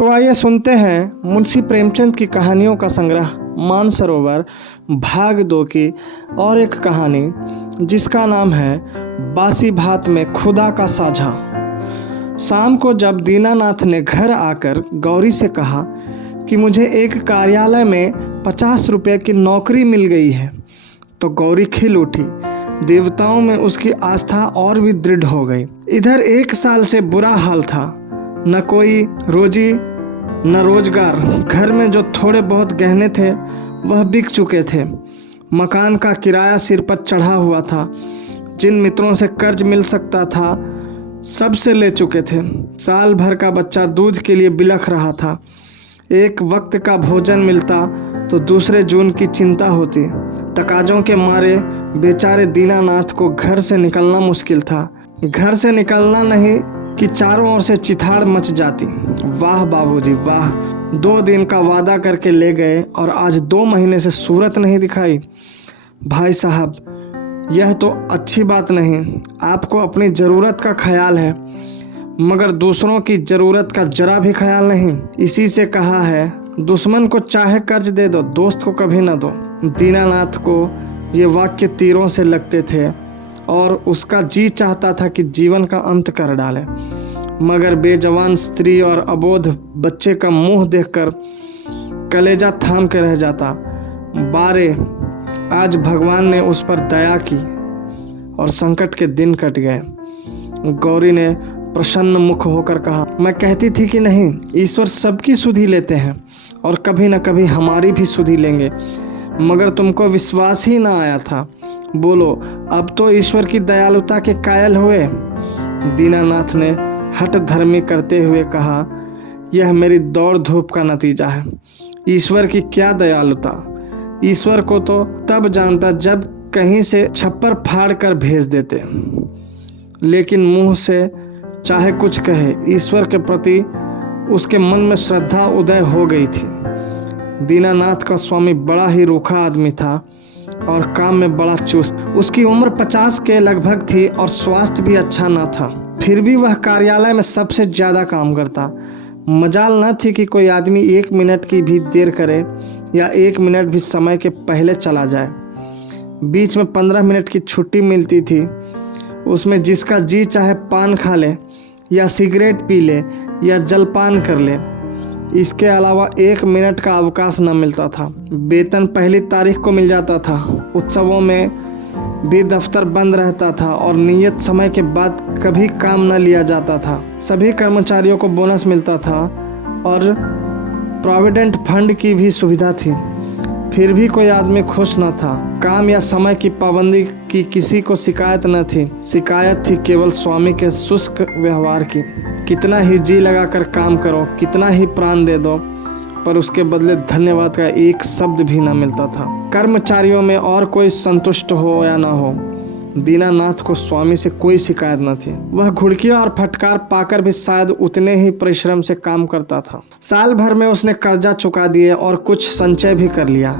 तो आइए सुनते हैं मुंशी प्रेमचंद की कहानियों का संग्रह मानसरोवर भाग 2 की और एक कहानी जिसका नाम है बासी भात में खुदा का साझा। शाम को जब दीनानाथ ने घर आकर गौरी से कहा कि मुझे एक कार्यालय में 50 रुपये की नौकरी मिल गई है, तो गौरी खिल उठी। देवताओं में उसकी आस्था और भी दृढ़ हो गई। इधर 1 साल से बुरा हाल था, न कोई रोजी न रोजगार। घर में जो थोड़े बहुत गहने थे वह बिक चुके थे। मकान का किराया सिर पर चढ़ा हुआ था। जिन मित्रों से कर्ज मिल सकता था सबसे ले चुके थे। साल भर का बच्चा दूध के लिए बिलख रहा था। एक वक्त का भोजन मिलता तो दूसरे जून की चिंता होती। तकाजों के मारे बेचारे दीनानाथ को घर से निकलना मुश्किल था। घर से निकलना नहीं कि चारों ओर से चिथाड़ मच जाती। वाह बाबूजी वाह, 2 दिन का वादा करके ले गए और आज 2 महीने से सूरत नहीं दिखाई। भाई साहब, यह तो अच्छी बात नहीं। आपको अपनी ज़रूरत का ख्याल है मगर दूसरों की ज़रूरत का जरा भी ख्याल नहीं। इसी से कहा है, दुश्मन को चाहे कर्ज दे दो, दोस्त को कभी न दो। दीनानाथ को ये वाक्य तीरों से लगते थे और उसका जी चाहता था कि जीवन का अंत कर डाले, मगर बेजवान स्त्री और अबोध बच्चे का मुंह देखकर कलेजा थाम के रह जाता। बारे आज भगवान ने उस पर दया की और संकट के दिन कट गए। गौरी ने प्रसन्न मुख होकर कहा, मैं कहती थी कि नहीं, ईश्वर सबकी सुधि लेते हैं और कभी न कभी हमारी भी सुधि लेंगे, मगर तुमको विश्वास ही ना आया था। बोलो, अब तो ईश्वर की दयालुता के कायल हुए। दीनानाथ ने हठ धर्मी करते हुए कहा, यह मेरी दौड़ धूप का नतीजा है। ईश्वर की क्या दयालुता। ईश्वर को तो तब जानता जब कहीं से छप्पर फाड़ कर भेज देते, लेकिन मुंह से चाहे कुछ कहे, ईश्वर के प्रति उसके मन में श्रद्धा उदय हो गई थी। दीनानाथ का स्वामी बड़ा ही रूखा आदमी था और काम में बड़ा चुस्त। उसकी उम्र 50 के लगभग थी और स्वास्थ्य भी अच्छा न था। फिर भी वह कार्यालय में सबसे ज़्यादा काम करता। मजाल न थी कि कोई आदमी 1 मिनट की भी देर करे या 1 मिनट भी समय के पहले चला जाए। बीच में 15 मिनट की छुट्टी मिलती थी, उसमें जिसका जी चाहे पान खा ले या सिगरेट पी ले या जलपान कर ले। इसके अलावा 1 मिनट का अवकाश न मिलता था। वेतन पहली तारीख को मिल जाता था। उत्सवों में भी दफ्तर बंद रहता था और नियत समय के बाद कभी काम न लिया जाता था। सभी कर्मचारियों को बोनस मिलता था और प्रोविडेंट फंड की भी सुविधा थी। फिर भी कोई आदमी खुश न था। काम या समय की पाबंदी की किसी को शिकायत न थी। शिकायत थी केवल स्वामी के शुष्क व्यवहार की। कितना ही जी लगाकर काम करो, कितना ही प्राण दे दो, पर उसके बदले धन्यवाद का एक शब्द भी न मिलता था। कर्मचारियों में और कोई संतुष्ट हो या न हो, दीनानाथ को स्वामी से कोई शिकायत न थी। वह घुड़कियां और फटकार पाकर भी शायद उतने ही परिश्रम से काम करता था। साल भर में उसने कर्जा चुका दिए और कुछ संचय भी कर लिया।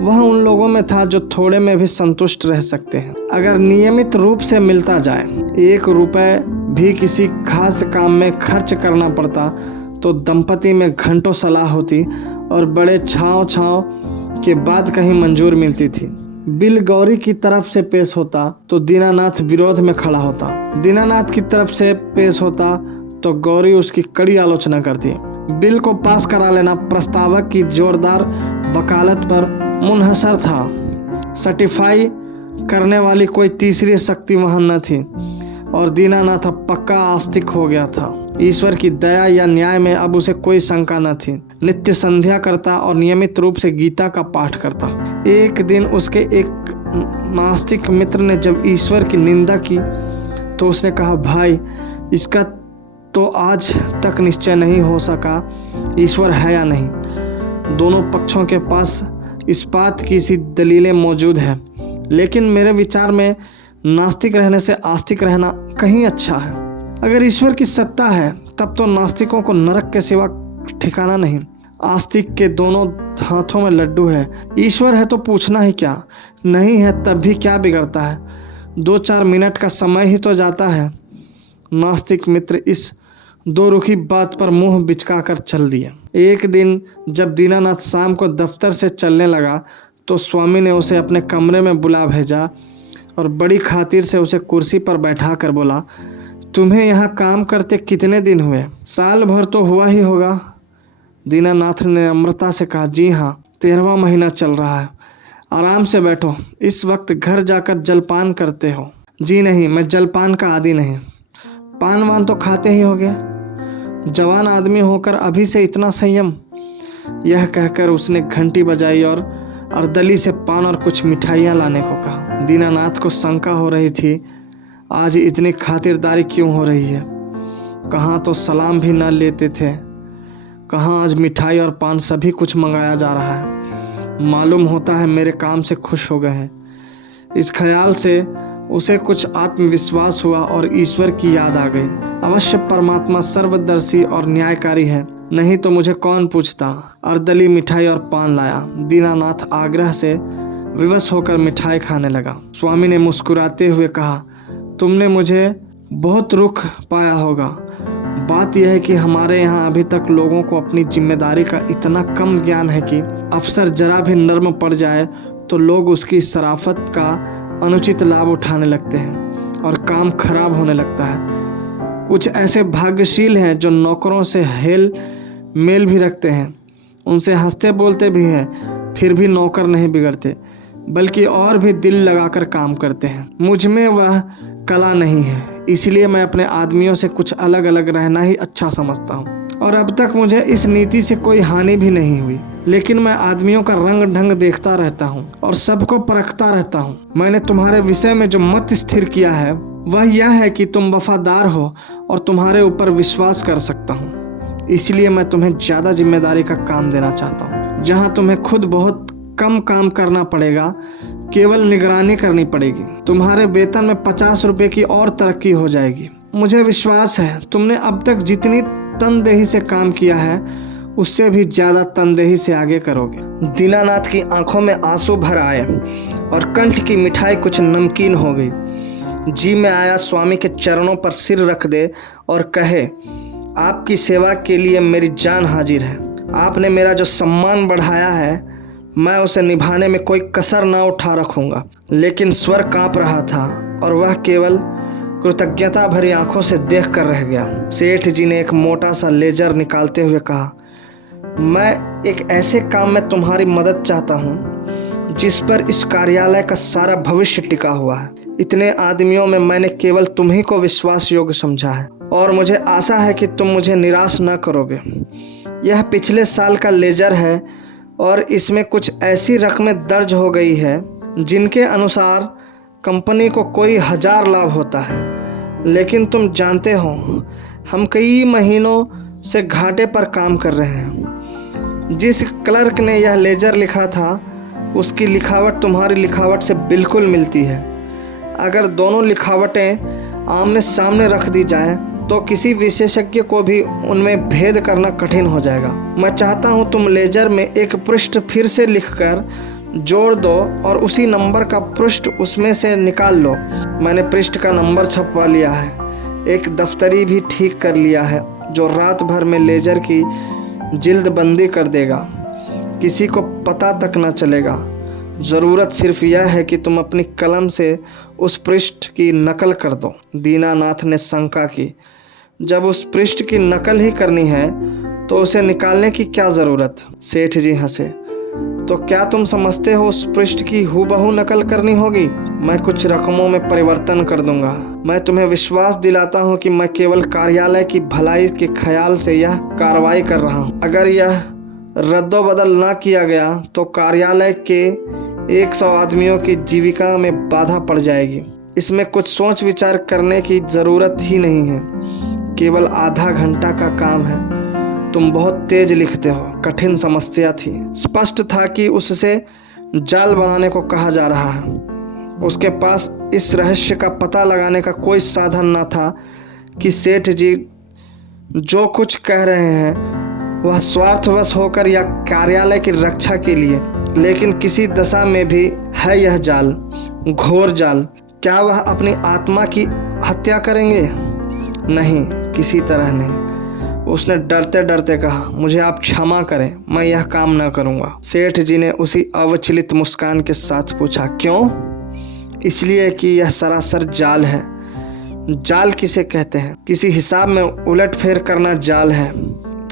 वह उन लोगों में था जो थोड़े में भी संतुष्ट रह सकते हैं अगर नियमित रूप से मिलता जाए। 1 रुपये भी किसी खास काम में खर्च करना पड़ता तो दंपति में घंटों सलाह होती और बड़े छाँव के बाद कहीं मंजूर मिलती थी। बिल गौरी की तरफ से पेश होता तो दीनानाथ विरोध में खड़ा होता। दीनानाथ की तरफ से पेश होता तो गौरी उसकी कड़ी आलोचना करती। बिल को पास करा लेना प्रस्तावक की जोरदार वकालत पर मुनहसर था। सर्टिफाई करने वाली कोई तीसरी शक्ति वहां न थी और दीनानाथ अब पक्का आस्तिक हो गया था। ईश्वर की दया या न्याय में अब उसे कोई शंका न थी। नित्य संध्या करता और नियमित रूप से गीता का पाठ करता। एक दिन उसके एक नास्तिक मित्र ने जब ईश्वर की निंदा की तो उसने कहा, भाई, इसका तो आज तक निश्चय नहीं हो सका ईश्वर है या नहीं। दोनों पक्षों के पास इस बात की सी दलीलें मौजूद हैं, लेकिन मेरे विचार में नास्तिक रहने से आस्तिक रहना कहीं अच्छा है। अगर ईश्वर की सत्ता है तब तो नास्तिकों को नरक के सिवा ठिकाना नहीं। आस्तिक के दोनों हाथों में लड्डू है। ईश्वर है तो पूछना ही क्या, नहीं है तब भी क्या बिगड़ता है। 2-4 मिनट का समय ही तो जाता है। नास्तिक मित्र इस दो रुखी बात पर मुंह बिचकाकर चल दिए। एक दिन जब दीनानाथ शाम को दफ्तर से चलने लगा तो स्वामी ने उसे अपने कमरे में बुला भेजा और बड़ी खातिर से उसे कुर्सी पर बैठा कर बोला, तुम्हें यहाँ काम करते कितने दिन हुए? साल भर तो हुआ ही होगा। दीनानाथ ने अमृता से कहा, जी हाँ, 13वां महीना चल रहा है। आराम से बैठो, इस वक्त घर जाकर जलपान करते हो। जी नहीं, मैं जलपान का आदी नहीं। पान वान तो खाते ही होगे। जवान आदमी होकर अभी से इतना संयम। यह कहकर उसने घंटी बजाई और अर्दली से पान और कुछ मिठाइयाँ लाने को कहा। दीनानाथ को शंका हो रही थी, आज इतनी खातिरदारी क्यों हो रही है? कहाँ तो सलाम भी न लेते थे, कहाँ आज मिठाई और पान सभी कुछ मंगाया जा रहा है। मालूम होता है मेरे काम से खुश हो गए हैं। इस ख्याल से उसे कुछ आत्मविश्वास हुआ और ईश्वर की याद आ गई। अवश्य परमात्मा सर्वदर्शी और न्यायकारी है, नहीं तो मुझे कौन पूछता। अर्दली मिठाई और पान लाया। दीनानाथ आग्रह से विवश होकर मिठाई खाने लगा। स्वामी ने मुस्कुराते हुए कहा, तुमने मुझे बहुत रुख पाया होगा। बात यह है कि हमारे यहाँ अभी तक लोगों को अपनी जिम्मेदारी का इतना कम ज्ञान है कि अफसर जरा भी नर्म पड़ जाए तो लोग उसकी शराफत का अनुचित लाभ उठाने लगते हैं और काम खराब होने लगता है। कुछ ऐसे भाग्यशील हैं जो नौकरों से हेल मेल भी रखते हैं, उनसे हंसते बोलते भी हैं, फिर भी नौकर नहीं बिगड़ते, बल्कि और भी दिल लगाकर काम करते हैं। मुझ में वह कला नहीं है, इसलिए मैं अपने आदमियों से कुछ अलग अलग रहना ही अच्छा समझता हूँ और अब तक मुझे इस नीति से कोई हानि भी नहीं हुई। लेकिन मैं आदमियों का रंग ढंग देखता रहता हूँ और सबको परखता रहता हूँ। मैंने तुम्हारे विषय में जो मत स्थिर किया है वह यह है कि तुम वफादार हो और तुम्हारे ऊपर विश्वास कर सकता हूँ। इसलिए मैं तुम्हें ज़्यादा जिम्मेदारी का काम देना चाहता हूँ, जहाँ तुम्हें खुद बहुत कम काम करना पड़ेगा, केवल निगरानी करनी पड़ेगी। तुम्हारे वेतन में 50 रुपये की और तरक्की हो जाएगी। मुझे विश्वास है तुमने अब तक जितनी तनदेही से काम किया है उससे भी ज़्यादा तनदेही से आगे करोगे। दीनानाथ की आंखों में आंसू भर आए और कंठ की मिठाई कुछ नमकीन हो गई। जी में आया स्वामी के चरणों पर सिर रख दे और कहे, आपकी सेवा के लिए मेरी जान हाजिर है। आपने मेरा जो सम्मान बढ़ाया है मैं उसे निभाने में कोई कसर ना उठा रखूँगा। लेकिन स्वर काँप रहा था और वह केवल कृतज्ञता भरी आंखों से देख कर रह गया। सेठ जी ने एक मोटा सा लेजर निकालते हुए कहा, मैं एक ऐसे काम में तुम्हारी मदद चाहता हूँ जिस पर इस कार्यालय का सारा भविष्य टिका हुआ है। इतने आदमियों में मैंने केवल तुम्ही को विश्वास योग्य समझा है और मुझे आशा है कि तुम मुझे निराश न करोगे। यह पिछले साल का लेजर है और इसमें कुछ ऐसी रकमें दर्ज हो गई है जिनके अनुसार कंपनी को कोई 1000 लाभ होता है। लेकिन तुम जानते हो हम कई महीनों से घाटे पर काम कर रहे हैं। जिस क्लर्क ने यह लेजर लिखा था उसकी लिखावट तुम्हारी लिखावट से बिल्कुल मिलती है। अगर दोनों लिखावटें आमने सामने रख दी जाएं तो किसी विशेषज्ञ को भी उनमें भेद करना कठिन हो जाएगा। मैं चाहता हूं तुम लेजर में एक पृष्ठ फिर से लिखकर जोड़ दो और उसी नंबर का पृष्ठ उसमें से निकाल लो। मैंने पृष्ठ का नंबर छपवा लिया है, एक दफ्तरी भी ठीक कर लिया है जो रात भर में लेजर की जिल्दबंदी कर देगा, किसी को पता तक न चलेगा। ज़रूरत सिर्फ यह है कि तुम अपनी कलम से उस पृष्ठ की नकल कर दो। दीनानाथ ने शंका की, जब उस पृष्ठ की नकल ही करनी है तो उसे निकालने की क्या ज़रूरत? सेठ जी हंसे, तो क्या तुम समझते हो उस पृष्ठ की हूबहू नकल करनी होगी? मैं कुछ रकमों में परिवर्तन कर दूंगा। मैं तुम्हें विश्वास दिलाता हूँ कि मैं केवल कार्यालय की भलाई के ख्याल से यह कार्रवाई कर रहा हूँ। अगर यह रद्दोबदल ना किया गया तो कार्यालय के 100 आदमियों की जीविका में बाधा पड़ जाएगी। इसमें कुछ सोच विचार करने की ज़रूरत ही नहीं है, केवल आधा घंटा का काम है। तुम बहुत तेज लिखते हो। कठिन समस्या थी। स्पष्ट था कि उससे जाल बनाने को कहा जा रहा है। उसके पास इस रहस्य का पता लगाने का कोई साधन न था कि सेठ जी जो कुछ कह रहे हैं वह स्वार्थवश होकर या कार्यालय की रक्षा के लिए, लेकिन किसी दशा में भी है यह जाल, घोर जाल। क्या वह अपनी आत्मा की हत्या करेंगे? नहीं, किसी तरह नहीं। उसने डरते डरते कहा, मुझे आप क्षमा करें, मैं यह काम न करूँगा। सेठ जी ने उसी अविचलित मुस्कान के साथ पूछा, क्यों? इसलिए कि यह सरासर जाल है। जाल किसे कहते हैं? किसी हिसाब में उलटफेर करना जाल है।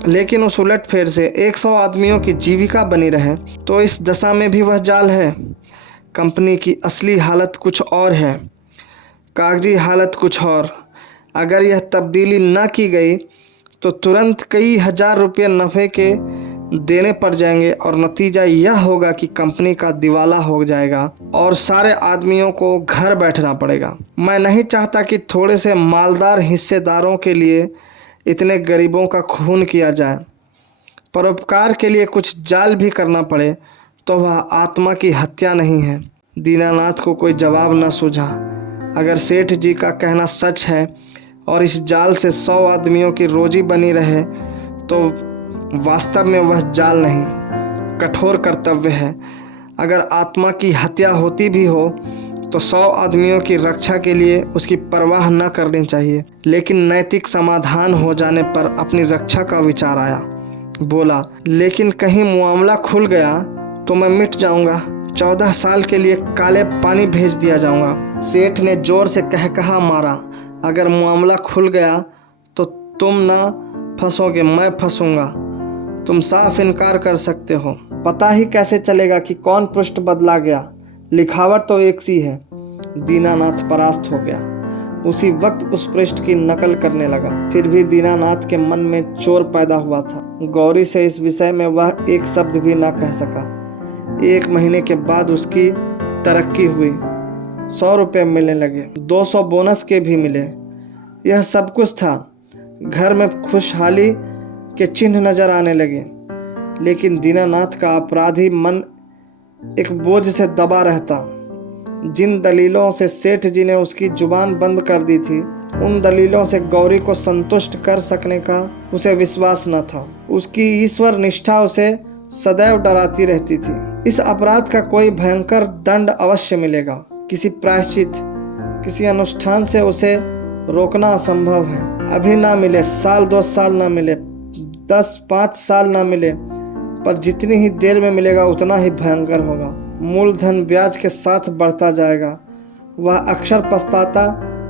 लेकिन उस उलटफेर से 100 आदमियों की जीविका बनी रहे तो इस दशा में भी वह जाल है। कंपनी की असली हालत कुछ और है, कागजी हालत कुछ और। अगर यह तब्दीली न की गई तो तुरंत कई हजार रुपये नफ़े के देने पड़ जाएंगे और नतीजा यह होगा कि कंपनी का दिवाला हो जाएगा और सारे आदमियों को घर बैठना पड़ेगा। मैं नहीं चाहता कि थोड़े से मालदार हिस्सेदारों के लिए इतने गरीबों का खून किया जाए। परोपकार के लिए कुछ जाल भी करना पड़े तो वह आत्मा की हत्या नहीं है। दीनानाथ को कोई जवाब न सूझा। अगर सेठ जी का कहना सच है और इस जाल से 100 आदमियों की रोजी बनी रहे तो वास्तव में वह जाल नहीं, कठोर कर्तव्य है। अगर आत्मा की हत्या होती भी हो तो 100 आदमियों की रक्षा के लिए उसकी परवाह न करनी चाहिए। लेकिन नैतिक समाधान हो जाने पर अपनी रक्षा का विचार आया। बोला, लेकिन कहीं मामला खुल गया तो मैं मिट जाऊंगा। 14 साल के लिए काले पानी भेज दिया जाऊंगा। सेठ ने जोर से कहकहा मारा, अगर मामला खुल गया तो तुम ना फंसोगे, मैं फंसूंगा। तुम साफ इनकार कर सकते हो। पता ही कैसे चलेगा कि कौन पृष्ठ बदला गया? लिखावट तो एक सी है। दीनानाथ परास्त हो गया। उसी वक्त उस पृष्ठ की नकल करने लगा। फिर भी दीनानाथ के मन में चोर पैदा हुआ था। गौरी से इस विषय में वह एक शब्द भी ना कह सका। 1 महीने के बाद उसकी तरक्की हुई। 100 रुपये मिलने लगे, 200 बोनस के भी मिले। यह सब कुछ था। घर में खुशहाली के चिन्ह नजर आने लगे। लेकिन दीनानाथ का अपराधी मन एक बोझ से दबा रहता। जिन दलीलों से सेठ जी ने उसकी जुबान बंद कर दी थी, उन दलीलों से गौरी को संतुष्ट कर सकने का उसे विश्वास न था। उसकी ईश्वर निष्ठा उसे सदैव डराती रहती थी। इस अपराध का कोई भयंकर दंड अवश्य मिलेगा। किसी प्रायश्चित, किसी अनुष्ठान से उसे रोकना असंभव है। अभी ना मिले, साल 2 साल ना मिले, 10-5 साल ना मिले, पर जितनी ही देर में मिलेगा उतना ही भयंकर होगा। मूलधन ब्याज के साथ बढ़ता जाएगा। वह अक्सर पछताता,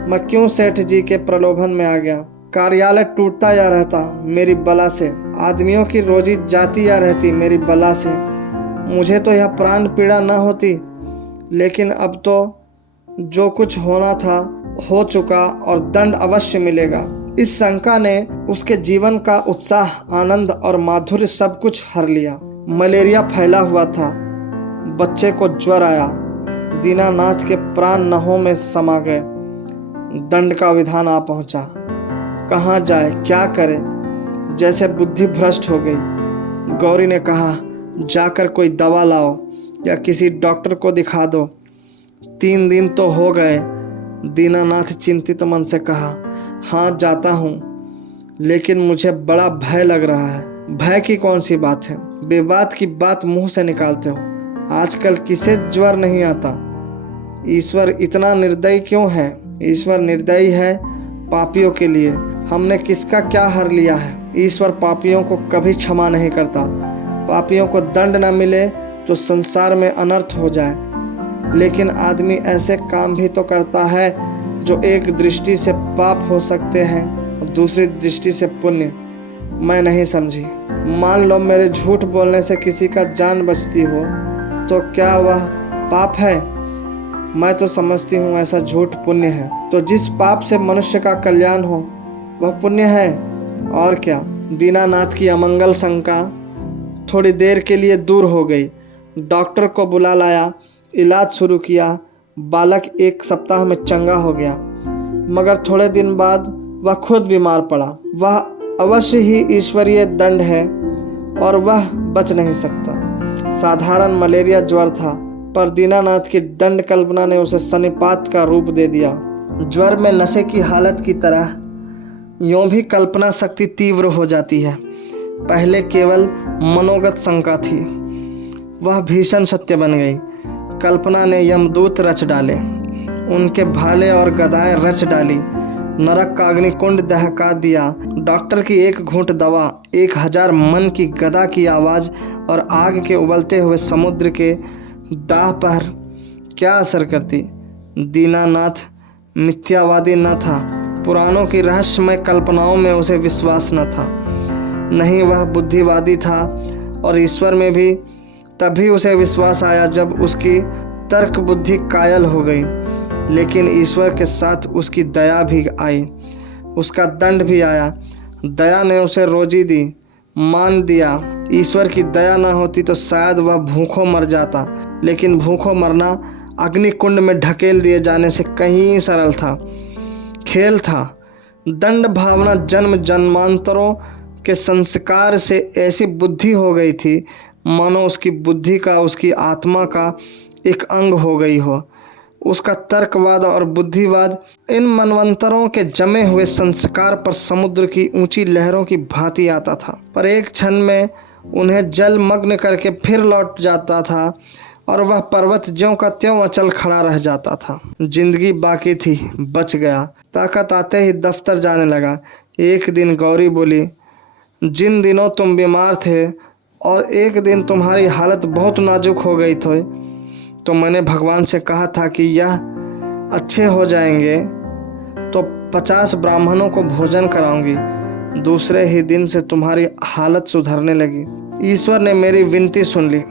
मैं क्यों सेठ जी के प्रलोभन में आ गया। कार्यालय टूटता या रहता मेरी बला से, आदमियों की रोजी जाती या रहती मेरी बला से। मुझे तो यह प्राण पीड़ा न होती, लेकिन अब तो जो कुछ होना था हो चुका और दंड अवश्य मिलेगा। इस शंका ने उसके जीवन का उत्साह, आनंद और माधुर्य सब कुछ हर लिया। मलेरिया फैला हुआ था। बच्चे को ज्वर आया। दीनानाथ के प्राण नहों में समा गए। दंड का विधान आ पहुंचा। कहाँ जाए, क्या करे, जैसे बुद्धि भ्रष्ट हो गई। गौरी ने कहा, जाकर कोई दवा लाओ या किसी डॉक्टर को दिखा दो। 3 दिन तो हो गए। दीनानाथ चिंतित मन से कहा, हाँ जाता हूँ, लेकिन मुझे बड़ा भय लग रहा है। भय की कौन सी बात है? बेबात की बात मुंह से निकालते हो। आजकल किसे ज्वर नहीं आता। ईश्वर इतना निर्दयी क्यों है? ईश्वर निर्दयी है पापियों के लिए। हमने किसका क्या हर लिया है? ईश्वर पापियों को कभी क्षमा नहीं करता। पापियों को दंड न मिले तो संसार में अनर्थ हो जाए। लेकिन आदमी ऐसे काम भी तो करता है जो एक दृष्टि से पाप हो सकते हैं और दूसरी दृष्टि से पुण्य। मैं नहीं समझी। मान लो मेरे झूठ बोलने से किसी का जान बचती हो तो क्या वह पाप है? मैं तो समझती हूँ ऐसा झूठ पुण्य है। तो जिस पाप से मनुष्य का कल्याण हो वह पुण्य है, और क्या। दीनानाथ की अमंगल शंका थोड़ी देर के लिए दूर हो गई। डॉक्टर को बुला लाया, इलाज शुरू किया। बालक 1 सप्ताह में चंगा हो गया, मगर थोड़े दिन बाद वह खुद बीमार पड़ा। वह अवश्य ही ईश्वरीय दंड है और वह बच नहीं सकता। साधारण मलेरिया ज्वर था, पर दीनानाथ की दंड कल्पना ने उसे सन्निपात का रूप दे दिया। ज्वर में नशे की हालत की तरह यूं भी कल्पना शक्ति तीव्र हो जाती है। पहले केवल मनोगत शंका थी, वह भीषण सत्य बन गई। कल्पना ने यमदूत रच डाले, उनके भाले और गदाएं रच डाली, नरक का अग्निकुंड दहका दिया। डॉक्टर की एक घूंट दवा, 1000 मन की गदा की आवाज़ और आग के उबलते हुए समुद्र के दाह पर क्या असर करती। दीनानाथ मिथ्यावादी न था, पुराणों की रहस्यमय कल्पनाओं में उसे विश्वास न था। नहीं, वह बुद्धिवादी था और ईश्वर में भी तभी उसे विश्वास आया जब उसकी तर्क बुद्धि कायल हो गई। लेकिन ईश्वर के साथ उसकी दया भी आई, उसका दंड भी आया। दया ने उसे रोजी दी, मान दिया। ईश्वर की दया न होती तो शायद वह भूखों मर जाता, लेकिन भूखों मरना अग्निकुंड में ढकेल दिए जाने से कहीं सरल था, खेल था। दंड भावना जन्म जन्मांतरों के संस्कार से ऐसी बुद्धि हो गई थी मानो उसकी बुद्धि का, उसकी आत्मा का एक अंग हो गई हो। उसका तर्कवाद और बुद्धिवाद इन मनवंतरों के जमे हुए संस्कार पर समुद्र की ऊंची लहरों की भांति आता था, पर एक क्षण में उन्हें जलमग्न करके फिर लौट जाता था और वह पर्वत ज्यों का त्यों अचल खड़ा रह जाता था। जिंदगी बाकी थी, बच गया। ताकत आते ही दफ्तर जाने लगा। एक दिन गौरी बोली, जिन दिनों तुम बीमार थे और एक दिन तुम्हारी हालत बहुत नाजुक हो गई थी, तो मैंने भगवान से कहा था कि यह अच्छे हो जाएंगे तो 50 ब्राह्मणों को भोजन कराऊंगी। दूसरे ही दिन से तुम्हारी हालत सुधरने लगी। ईश्वर ने मेरी विनती सुन ली।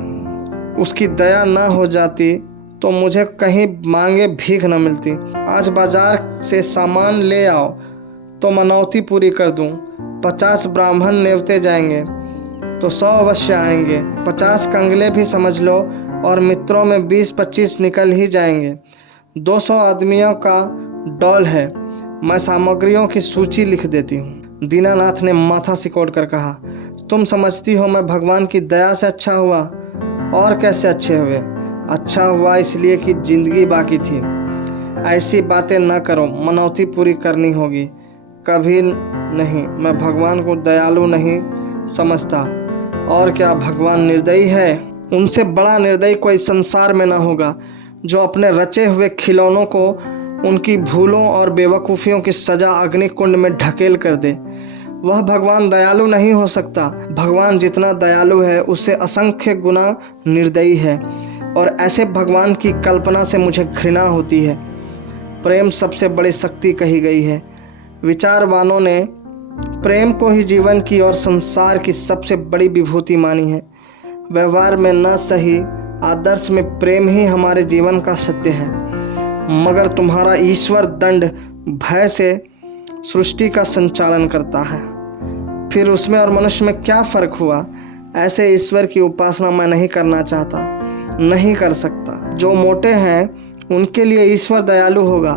उसकी दया ना हो जाती तो मुझे कहीं मांगे भीख न मिलती। आज बाजार से सामान ले आओ तो मनौती पूरी कर दूं। 50 ब्राह्मण नेवते जाएंगे तो 100 अवश्य आएंगे। 50 कंगले भी समझ लो और मित्रों में 20-25 निकल ही जाएंगे। 200 आदमियों का डॉल है। मैं सामग्रियों की सूची लिख देती हूँ। दीनानाथ ने माथा सिकोड़ कर कहा, तुम समझती हो मैं भगवान की दया से अच्छा हुआ? और कैसे अच्छे हुए? अच्छा हुआ इसलिए कि जिंदगी बाकी थी। ऐसी बातें न करो, मनौती पूरी करनी होगी। कभी नहीं, मैं भगवान को दयालु नहीं समझता। और क्या भगवान निर्दयी है? उनसे बड़ा निर्दयी कोई संसार में न होगा, जो अपने रचे हुए खिलौनों को उनकी भूलों और बेवकूफ़ियों की सज़ा अग्निकुंड में ढकेल कर दे। वह भगवान दयालु नहीं हो सकता। भगवान जितना दयालु है उससे असंख्य गुना निर्दयी है, और ऐसे भगवान की कल्पना से मुझे घृणा होती है। प्रेम सबसे बड़ी शक्ति कही गई है। विचारवानों ने प्रेम को ही जीवन की और संसार की सबसे बड़ी विभूति मानी है। व्यवहार में न सही, आदर्श में प्रेम ही हमारे जीवन का सत्य है। मगर तुम्हारा ईश्वर दंड भय से सृष्टि का संचालन करता है, फिर उसमें और मनुष्य में क्या फ़र्क हुआ? ऐसे ईश्वर की उपासना मैं नहीं करना चाहता, नहीं कर सकता। जो मोटे हैं उनके लिए ईश्वर दयालु होगा,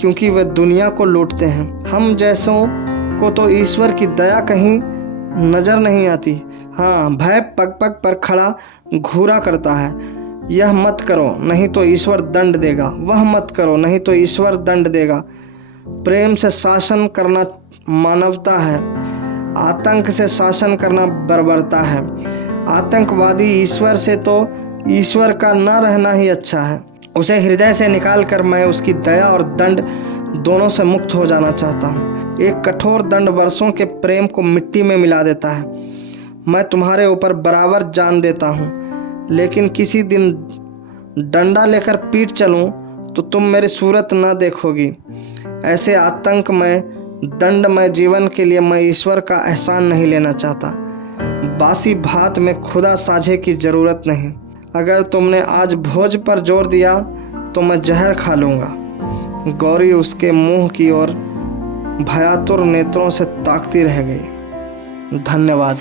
क्योंकि वे दुनिया को लूटते हैं। हम जैसों को तो ईश्वर की दया कहीं नज़र नहीं आती। हाँ, भय पग पग पर खड़ा घूरा करता है। यह मत करो नहीं तो ईश्वर दंड देगा, वह मत करो नहीं तो ईश्वर दंड देगा। प्रेम से शासन करना मानवता है, आतंक से शासन करना बर्बरता है। आतंकवादी ईश्वर से तो ईश्वर का न रहना ही अच्छा है। उसे हृदय से निकाल कर मैं उसकी दया और दंड दोनों से मुक्त हो जाना चाहता हूँ। एक कठोर दंड वर्षों के प्रेम को मिट्टी में मिला देता है। मैं तुम्हारे ऊपर बराबर जान देता हूँ, लेकिन किसी दिन डंडा लेकर पीट चलूँ तो तुम मेरी सूरत न देखोगी। ऐसे आतंक में दंडमय जीवन के लिए मैं ईश्वर का एहसान नहीं लेना चाहता। बासी भात में खुदा साझे की ज़रूरत नहीं। अगर तुमने आज भोज पर जोर दिया तो मैं जहर खा लूँगा। गौरी उसके मुंह की ओर भयातुर नेत्रों से ताकती रह गई। धन्यवाद।